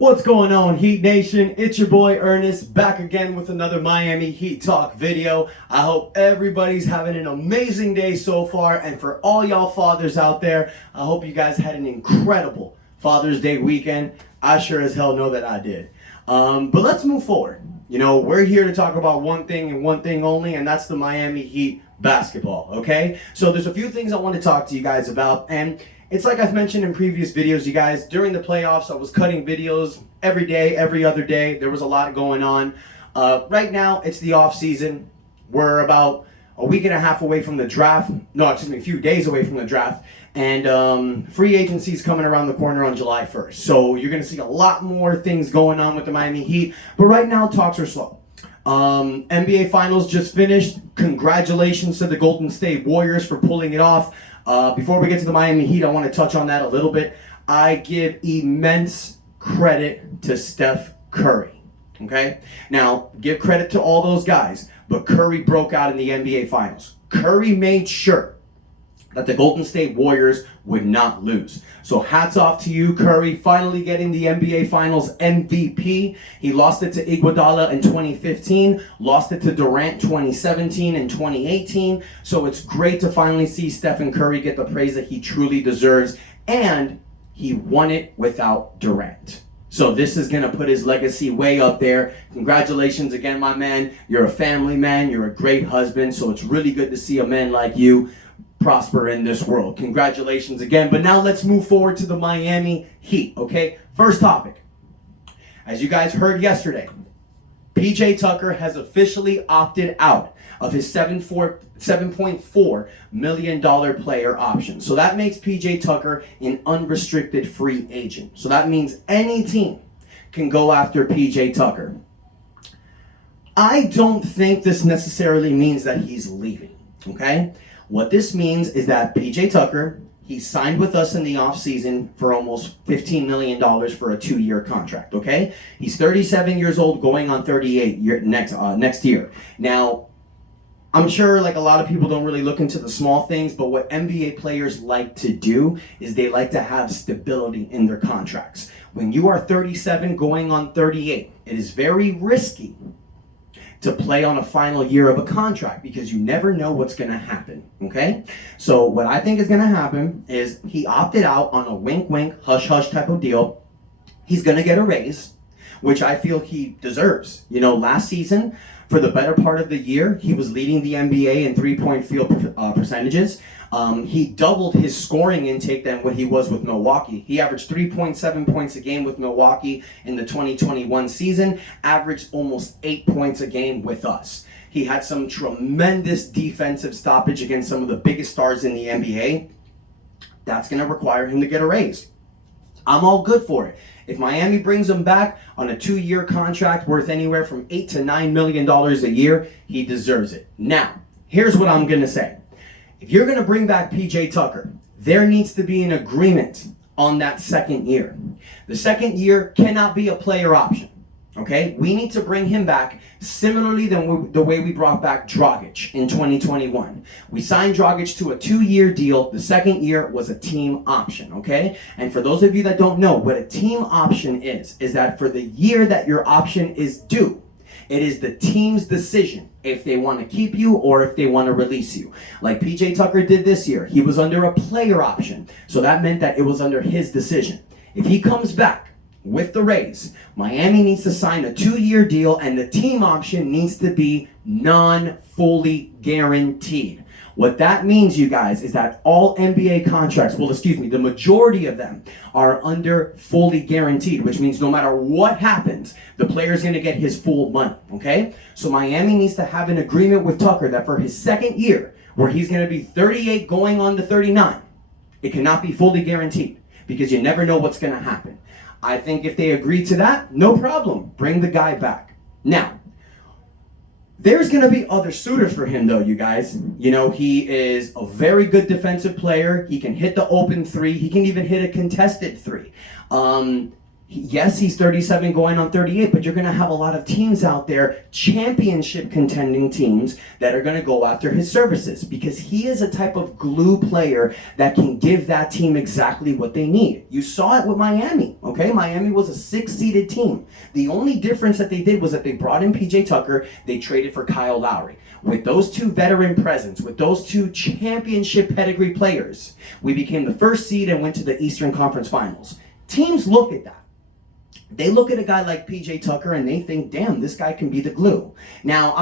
What's going on, Heat Nation? It's your boy Ernest, back again with another Miami Heat Talk video. I hope everybody's having an amazing day so far, and for all y'all fathers out there, I hope you guys had an incredible Father's Day weekend. I sure as hell know that I did. But let's move forward. You know, we're here to talk about one thing and one thing only, and that's the Miami Heat basketball, okay? So there's a few things I want to talk to you guys about, and it's like I've mentioned in previous videos, you guys, during the playoffs, I was cutting videos every day, every other day. There was a lot going on. Right now, it's the off season. We're about a week and a half away from the draft. A few days away from the draft. And free agency is coming around the corner on July 1st. So you're going to see a lot more things going on with the Miami Heat. But right now, talks are slow. NBA Finals just finished. Congratulations to the Golden State Warriors for pulling it off. Before we get to the Miami Heat, I want to touch on that a little bit. I give immense credit to Steph Curry, okay? Now, give credit to all those guys, but Curry broke out in the NBA Finals. Curry made sure that the Golden State Warriors would not lose. So hats off to you, Curry, finally getting the NBA Finals MVP. He lost it to Iguodala in 2015, lost it to Durant 2017 and 2018. So it's great to finally see Stephen Curry get the praise that he truly deserves, and he won it without Durant. So this is going to put his legacy way up there. Congratulations again, my man. You're a family man. You're a great husband. So it's really good to see a man like you prosper in this world. Congratulations again. But now let's move forward to the Miami Heat, okay? First topic. As you guys heard yesterday, P.J. Tucker has officially opted out of his $7.4 million player option. So that makes P.J. Tucker an unrestricted free agent. So that means any team can go after P.J. Tucker. I don't think this necessarily means that he's leaving, okay? What this means is that P.J. Tucker, he signed with us in the offseason for almost $15 million for a 2-year contract, okay? He's 37 years old, going on 38 next year. Now, I'm sure like a lot of people don't really look into the small things, but what NBA players like to do is they like to have stability in their contracts. When you are 37 going on 38, it is very risky to play on a final year of a contract because you never know what's going to happen, okay? So what I think is going to happen is he opted out on a wink-wink, hush-hush type of deal. He's going to get a raise, which I feel he deserves. You know, last season, for the better part of the year, he was leading the NBA in three-point field percentages. He doubled his scoring intake than what he was with Milwaukee. He averaged 3.7 points a game with Milwaukee in the 2021 season, averaged almost 8 points a game with us. He had some tremendous defensive stoppage against some of the biggest stars in the NBA. That's going to require him to get a raise. I'm all good for it. If Miami brings him back on a 2-year contract worth anywhere from $8 to $9 million a year, he deserves it. Now, here's what I'm going to say. If you're going to bring back P.J. Tucker, there needs to be an agreement on that second year. The second year cannot be a player option, okay? We need to bring him back similarly than the way we brought back Dragic in 2021. We signed Dragic to a 2-year deal. The second year was a team option, okay? And for those of you that don't know, what a team option is that for the year that your option is due, it is the team's decision if they want to keep you or if they want to release you. Like P.J. Tucker did this year. He was under a player option. So that meant that it was under his decision. If he comes back with the raise, Miami needs to sign a 2-year deal, and the team option needs to be non-fully guaranteed. What that means, you guys, is that all NBA contracts, the majority of them are under fully guaranteed, which means no matter what happens, the player's going to get his full money, okay? So Miami needs to have an agreement with Tucker that for his second year, where he's going to be 38 going on to 39, it cannot be fully guaranteed because you never know what's going to happen. I think if they agree to that, no problem. Bring the guy back. Now, there's going to be other suitors for him, though, you guys. You know, he is a very good defensive player. He can hit the open three. He can even hit a contested three. Yes, he's 37 going on 38, but you're going to have a lot of teams out there, championship contending teams, that are going to go after his services because he is a type of glue player that can give that team exactly what they need. You saw it with Miami, okay? Miami was a 6-seeded team. The only difference that they did was that they brought in P.J. Tucker, they traded for Kyle Lowry. With those two veteran presence, with those two championship pedigree players, we became the first seed and went to the Eastern Conference Finals. Teams look at that. They look at a guy like P.J. Tucker and they think, damn, this guy can be the glue. Now,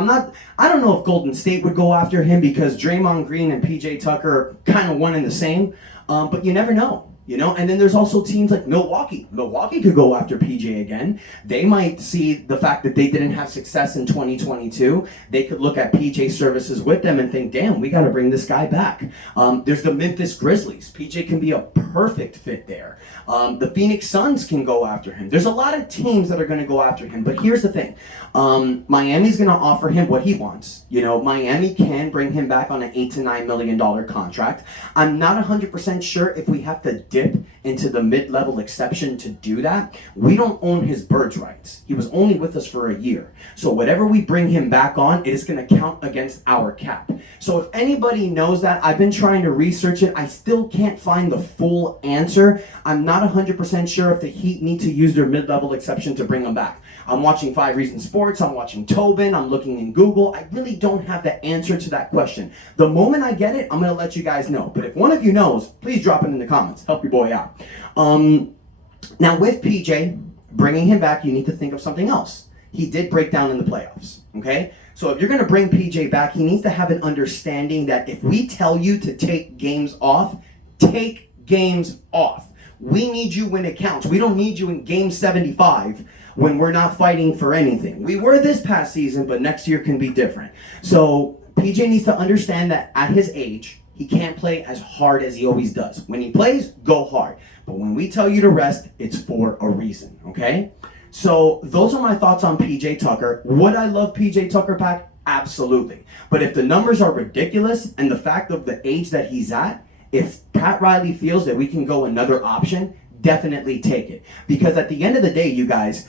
I don't know if Golden State would go after him because Draymond Green and P.J. Tucker are kind of one and the same, but you never know. And then there's also teams like Milwaukee. Milwaukee could go after PJ again. They might see the fact that they didn't have success in 2022. They could look at PJ's services with them and think, damn, we got to bring this guy back. There's the Memphis Grizzlies. PJ can be a perfect fit there. The Phoenix Suns can go after him. There's a lot of teams that are going to go after him. But here's the thing. Miami's going to offer him what he wants. Miami can bring him back on an $8 to $9 million contract. I'm not 100% sure if we have to dip into the mid-level exception to do that. We don't own his birds rights. He was only with us for a year. So whatever we bring him back on, it is going to count against our cap. So if anybody knows that, I've been trying to research it. I still can't find the full answer. I'm not 100% sure if the Heat need to use their mid-level exception to bring him back. I'm watching 5 Reasons Sports, I'm watching Tobin, I'm looking in Google. I really don't have the answer to that question. The moment I get it, I'm going to let you guys know. But if one of you knows, please drop it in the comments. Help your boy out. Now with PJ, bringing him back, you need to think of something else. He did break down in the playoffs, okay? So if you're going to bring PJ back, he needs to have an understanding that if we tell you to take games off, take games off. We need you when it counts. We don't need you in game 75 when we're not fighting for anything. We were this past season, but next year can be different. So PJ needs to understand that at his age, he can't play as hard as he always does. When he plays, go hard. But when we tell you to rest, it's for a reason, okay? So those are my thoughts on P.J. Tucker. Would I love P.J. Tucker back? Absolutely. But if the numbers are ridiculous and the fact of the age that he's at, if Pat Riley feels that we can go another option, definitely take it. Because at the end of the day, you guys,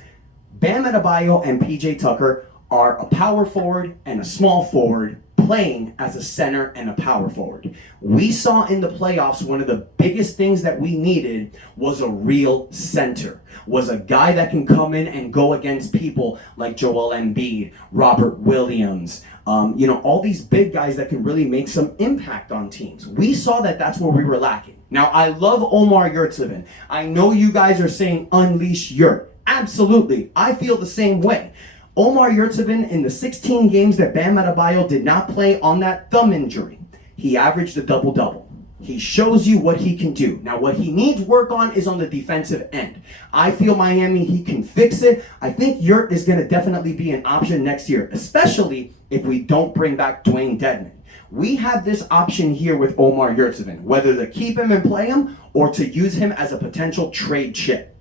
Bam Adebayo and P.J. Tucker are a power forward and a small forward playing as a center and a power forward. We saw in the playoffs one of the biggest things that we needed was a real center, was a guy that can come in and go against people like Joel Embiid, Robert Williams, all these big guys that can really make some impact on teams. We saw that that's where we were lacking. Now, I love Omar Yurtseven. I know you guys are saying unleash Yurt. Absolutely. I feel the same way. Omar Yurtseven, in the 16 games that Bam Adebayo did not play on that thumb injury, he averaged a double-double. He shows you what he can do. Now, what he needs work on is on the defensive end. I feel Miami, he can fix it. I think Yurt is going to definitely be an option next year, especially if we don't bring back Dwayne Dedmon. We have this option here with Omar Yurtseven, whether to keep him and play him or to use him as a potential trade chip.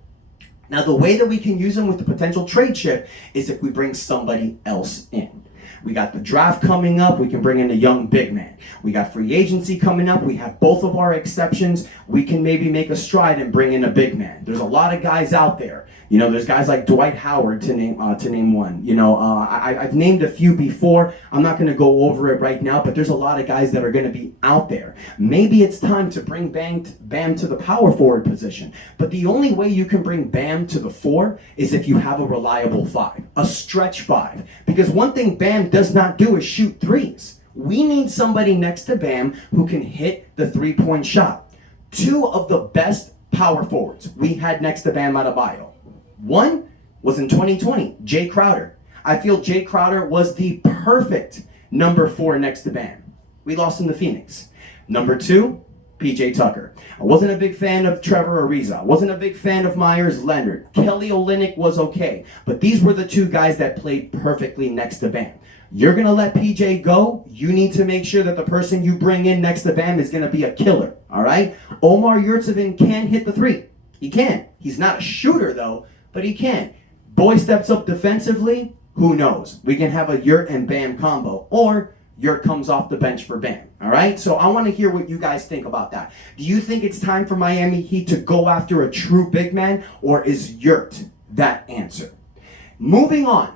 Now, the way that we can use him with the potential trade chip is if we bring somebody else in. We got the draft coming up. We can bring in a young big man. We got free agency coming up. We have both of our exceptions. We can maybe make a stride and bring in a big man. There's a lot of guys out there. There's guys like Dwight Howard to name one. I've named a few before. I'm not going to go over it right now, but there's a lot of guys that are going to be out there. Maybe it's time to bring Bam to the power forward position. But the only way you can bring Bam to the 4 is if you have a reliable 5, a stretch 5. Because one thing Bam does not do is shoot threes. We need somebody next to Bam who can hit the 3-point shot. 2 of the best power forwards we had next to Bam Adebayo. One was in 2020, Jay Crowder. I feel Jay Crowder was the perfect number 4 next to Bam. We lost him to Phoenix. Number 2, P.J. Tucker. I wasn't a big fan of Trevor Ariza. I wasn't a big fan of Myers Leonard. Kelly Olynyk was okay. But these were the 2 guys that played perfectly next to Bam. You're going to let PJ go, you need to make sure that the person you bring in next to Bam is going to be a killer, all right? Omar Yurtseven can hit the 3. He can. He's not a shooter, though, but he can. Boy steps up defensively, who knows? We can have a Yurt and Bam combo. Or Yurt comes off the bench for Bam. All right? So I want to hear what you guys think about that. Do you think it's time for Miami Heat to go after a true big man, or is Yurt that answer? Moving on.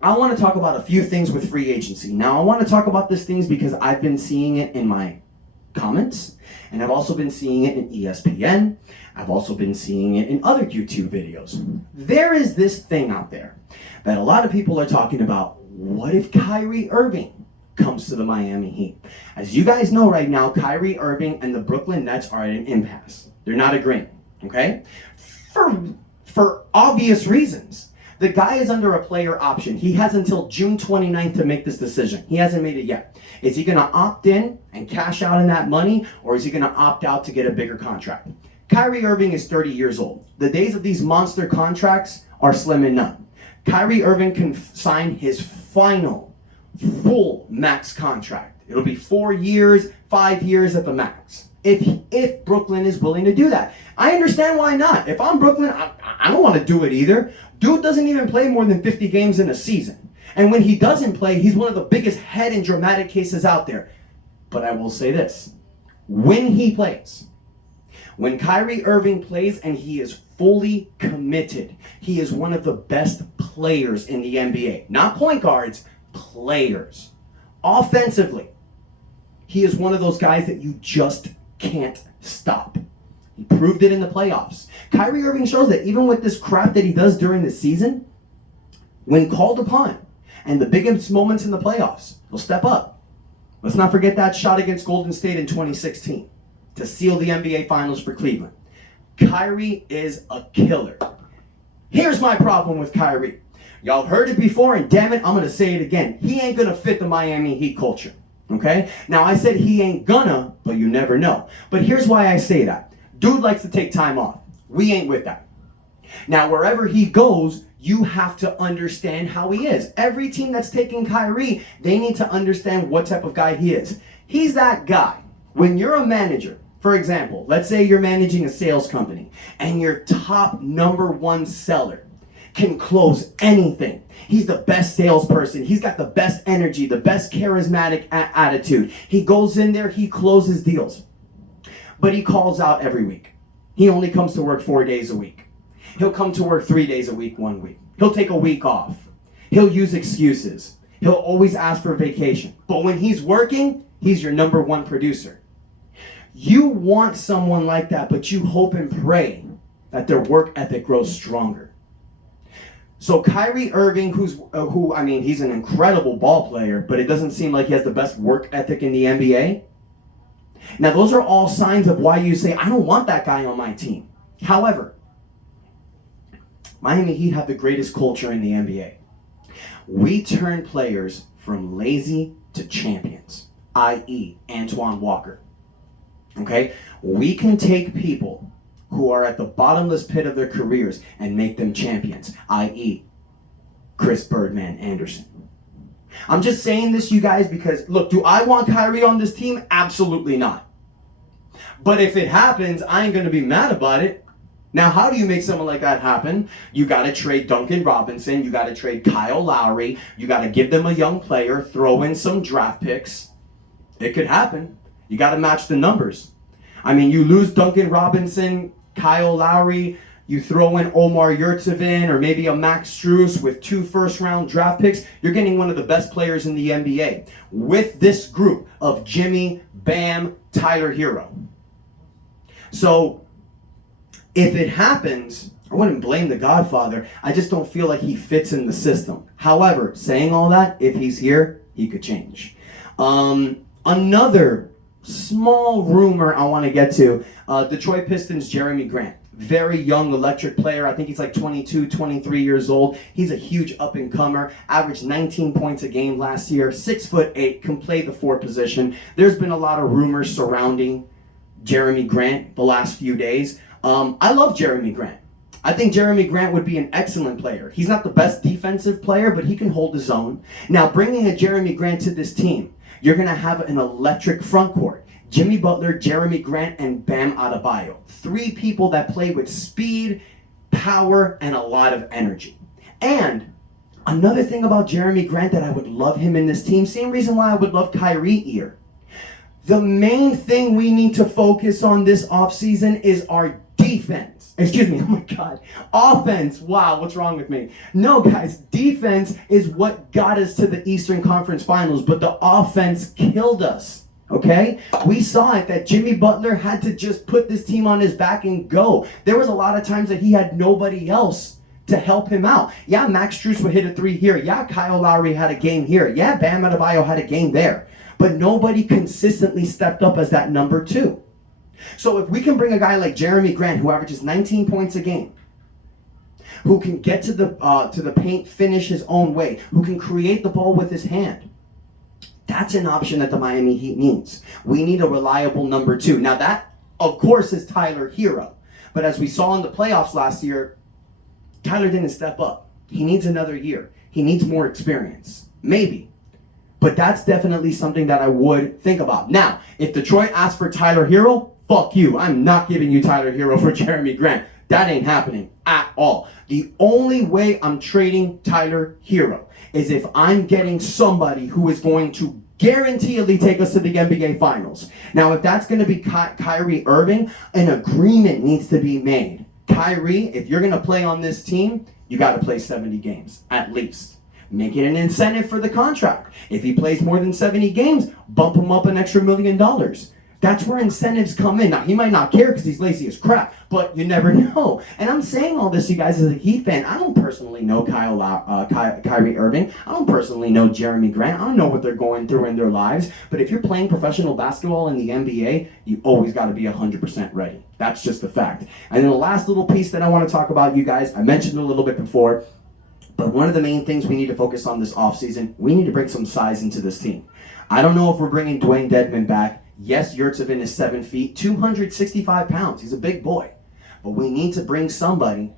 I want to talk about a few things with free agency. Now, I want to talk about these things because I've been seeing it in my comments, and I've also been seeing it in ESPN. I've also been seeing it in other YouTube videos. There is this thing out there that a lot of people are talking about. What if Kyrie Irving comes to the Miami Heat? As you guys know right now, Kyrie Irving and the Brooklyn Nets are at an impasse. They're not agreeing, okay? For obvious reasons. The guy is under a player option. He has until June 29th to make this decision. He hasn't made it yet. Is he going to opt in and cash out on that money, or is he going to opt out to get a bigger contract? Kyrie Irving is 30 years old. The days of these monster contracts are slim and none. Kyrie Irving can sign his final full max contract. It'll be 4 years, 5 years at the max. If Brooklyn is willing to do that. I understand why not. If I'm Brooklyn, I don't want to do it either. Dude doesn't even play more than 50 games in a season. And when he doesn't play, he's one of the biggest head and dramatic cases out there. But I will say this. When he plays, when Kyrie Irving plays and he is fully committed, he is one of the best players in the NBA. Not point guards, players. Offensively, he is one of those guys that you just can't stop. He proved it in the playoffs. Kyrie Irving shows that even with this crap that he does during the season, when called upon, and the biggest moments in the playoffs, he'll step up. Let's not forget that shot against Golden State in 2016 to seal the NBA Finals for Cleveland. Kyrie is a killer. Here's my problem with Kyrie. Y'all heard it before, and damn it, I'm going to say it again. He ain't going to fit the Miami Heat culture. Okay? Now, I said he ain't gonna, but you never know. But here's why I say that. Dude likes to take time off. We ain't with that. Now, wherever he goes, you have to understand how he is. Every team that's taking Kyrie, they need to understand what type of guy he is. He's that guy. When you're a manager, for example, let's say you're managing a sales company, and your top #1 seller can close anything. He's the best salesperson. He's got the best energy, the best charismatic attitude. He goes in there, he closes deals. But he calls out every week. He only comes to work 4 days a week. He'll come to work 3 days a week, 1 week. He'll take a week off. He'll use excuses. He'll always ask for vacation. But when he's working, he's your #1 producer. You want someone like that, but you hope and pray that their work ethic grows stronger. So Kyrie Irving, he's an incredible ball player, but it doesn't seem like he has the best work ethic in the NBA. Now, those are all signs of why you say, I don't want that guy on my team. However, Miami Heat have the greatest culture in the NBA. We turn players from lazy to champions, i.e. Antoine Walker. Okay? We can take people who are at the bottomless pit of their careers and make them champions, i.e. Chris Birdman Anderson. I'm just saying this, you guys, because, look, do I want Kyrie on this team? Absolutely not. But if it happens, I ain't going to be mad about it. Now, how do you make someone like that happen? You got to trade Duncan Robinson. You got to trade Kyle Lowry. You got to give them a young player, throw in some draft picks. It could happen. You got to match the numbers. I mean, you lose Duncan Robinson, Kyle Lowry, you throw in Omar Yurtseven or maybe a Max Strus with 2 first-round draft picks, you're getting one of the best players in the NBA with this group of Jimmy, Bam, Tyler Hero. So if it happens, I wouldn't blame the Godfather. I just don't feel like he fits in the system. However, saying all that, if he's here, he could change. Another small rumor I want to get to, Detroit Pistons Jeremy Grant. Very young electric player. I think he's like 22, 23 years old. He's a huge up-and-comer. Averaged 19 points a game last year. 6'8", can play the 4 position. There's been a lot of rumors surrounding Jeremy Grant the last few days. I love Jeremy Grant. I think Jeremy Grant would be an excellent player. He's not the best defensive player, but he can hold his own. Now, bringing a Jeremy Grant to this team, you're going to have an electric front court. Jimmy Butler, Jeremy Grant, and Bam Adebayo. 3 people that play with speed, power, and a lot of energy. And Another thing about Jeremy Grant that I would love him in this team, same reason why I would love Kyrie here. The main thing we need to focus on this offseason is our defense. Excuse me, oh my God. Offense, wow, what's wrong with me? No, guys, defense is what got us to the Eastern Conference Finals, but the offense killed us. Okay? We saw it that Jimmy Butler had to just put this team on his back and go. There was a lot of times that he had nobody else to help him out. Yeah, Max Strus would hit a 3 here. Yeah, Kyle Lowry had a game here. Yeah, Bam Adebayo had a game there. But nobody consistently stepped up as that number 2. So if we can bring a guy like Jeremy Grant, who averages 19 points a game, who can get to the paint, finish his own way, who can create the ball with his hand, that's an option that the Miami Heat needs. We need a reliable number 2. Now that, of course, is Tyler Hero. But as we saw in the playoffs last year, Tyler didn't step up. He needs another year. He needs more experience. Maybe. But that's definitely something that I would think about. Now, if Detroit asks for Tyler Hero, fuck you. I'm not giving you Tyler Hero for Jeremy Grant. That ain't happening at all. The only way I'm trading Tyler Hero is if I'm getting somebody who is going to guaranteedly take us to the NBA Finals. Now, if that's going to be Kyrie Irving, an agreement needs to be made. Kyrie, if you're going to play on this team, you got to play 70 games, at least. Make it an incentive for the contract. If he plays more than 70 games, bump him up an extra $1 million. That's where incentives come in. Now, he might not care because he's lazy as crap, but you never know. And I'm saying all this, you guys, as a Heat fan. I don't personally know Kyrie Irving. I don't personally know Jeremy Grant. I don't know what they're going through in their lives. But if you're playing professional basketball in the NBA, you always got to be 100% ready. That's just a fact. And then the last little piece that I want to talk about, you guys, I mentioned it a little bit before, but one of the main things we need to focus on this offseason, we need to bring some size into this team. I don't know if we're bringing Dwayne Dedmon back. Yes, Yurtsevin is 7 feet, 265 pounds. He's a big boy. But we need to bring somebody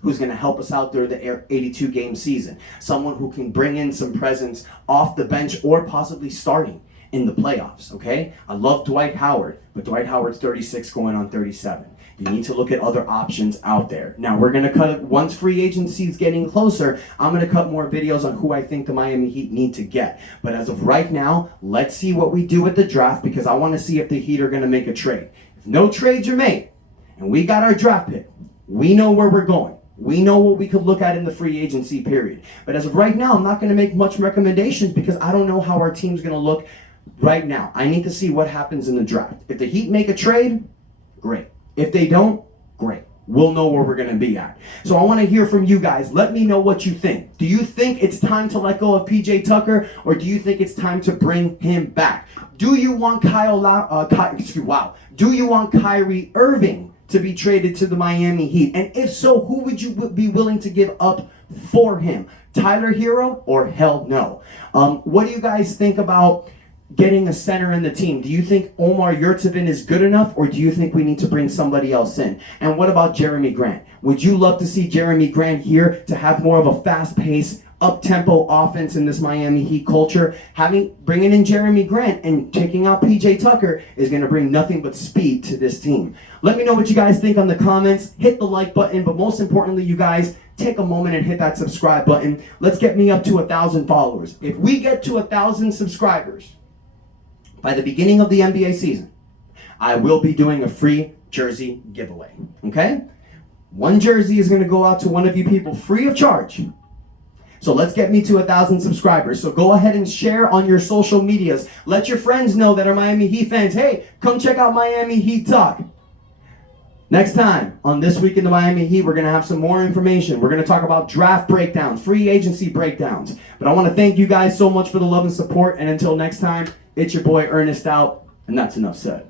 who's going to help us out during the 82-game season. Someone who can bring in some presence off the bench or possibly starting in the playoffs, okay? I love Dwight Howard, but Dwight Howard's 36 going on 37. You need to look at other options out there. Now, we're going to cut it once free agency is getting closer. I'm going to cut more videos on who I think the Miami Heat need to get. But as of right now, let's see what we do with the draft because I want to see if the Heat are going to make a trade. If no trades are made and we got our draft pick, we know where we're going. We know what we could look at in the free agency period. But as of right now, I'm not going to make much recommendations because I don't know how our team's going to look right now. I need to see what happens in the draft. If the Heat make a trade, great. If they don't, great. We'll know where we're going to be at. So I want to hear from you guys. Let me know what you think. Do you think it's time to let go of P.J. Tucker, or do you think it's time to bring him back? Do you want Do you want Kyrie Irving to be traded to the Miami Heat? And if so, who would you be willing to give up for him? Tyler Hero or hell no? What do you guys think about getting a center in the team? Do you think Omar Yurtsevin is good enough, or do you think we need to bring somebody else in? And what about Jeremy Grant? Would you love to see Jeremy Grant here to have more of a fast-paced, up-tempo offense in this Miami Heat culture? Bringing in Jeremy Grant and taking out P.J. Tucker is going to bring nothing but speed to this team. Let me know what you guys think on the comments. Hit the like button, but most importantly, you guys, take a moment and hit that subscribe button. Let's get me up to 1,000 followers. If we get to 1,000 subscribers by the beginning of the NBA season, I will be doing a free jersey giveaway, okay? One jersey is going to go out to one of you people free of charge. So let's get me to 1,000 subscribers. So go ahead and share on your social medias. Let your friends know that are Miami Heat fans. Hey, come check out Miami Heat Talk. Next time on This Week in the Miami Heat, we're going to have some more information. We're going to talk about draft breakdowns, free agency breakdowns. But I want to thank you guys so much for the love and support. And until next time, it's your boy Ernest out, and that's enough said.